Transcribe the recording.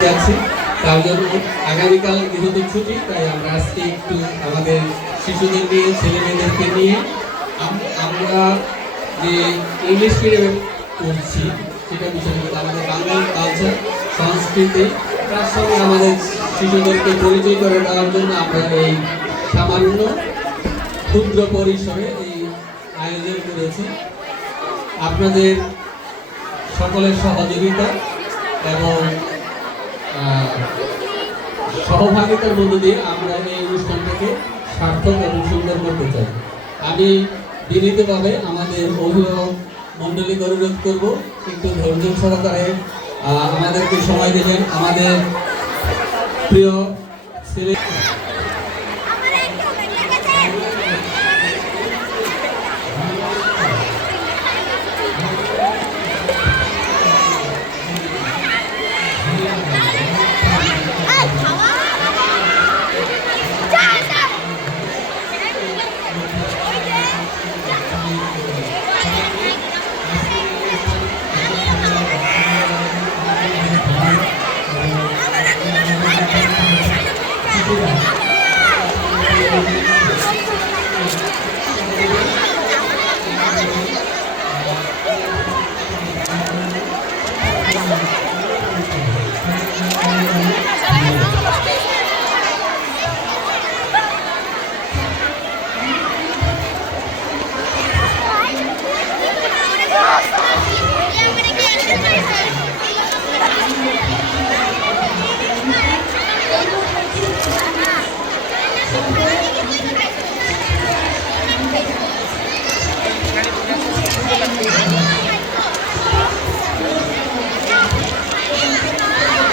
যাচ্ছি, তার জন্য আগামীকাল যেহেতু ছুটি, তাই আমরা আজকে একটু আমাদের শিশুদের নিয়ে, ছেলে মেয়েদেরকে নিয়ে আমরা যে ইংলিশ মিডিয়ামে পড়ছি সেটা বিষয় কিন্তু আমাদের বাংলার কালচার, সংস্কৃতি, তার সঙ্গে আমাদের শিশুদেরকে পরিচয় করে দেওয়ার জন্য আমরা এই সামান্য ক্ষুদ্র পরিসরে এই আয়োজন করেছি। আপনাদের সকলের সহযোগিতা এবং সহভাগিতার মধ্য দিয়ে আমরা এই অনুষ্ঠানটাকে সার্থক এবং সুন্দর করতে চাই। আমি বিনীতভাবে আমাদের অভিভাবক মণ্ডলীকে অনুরোধ করব একটু ধৈর্য সহকারে আমাদেরকে সময় দেবেন। আমাদের প্রিয় ছেলে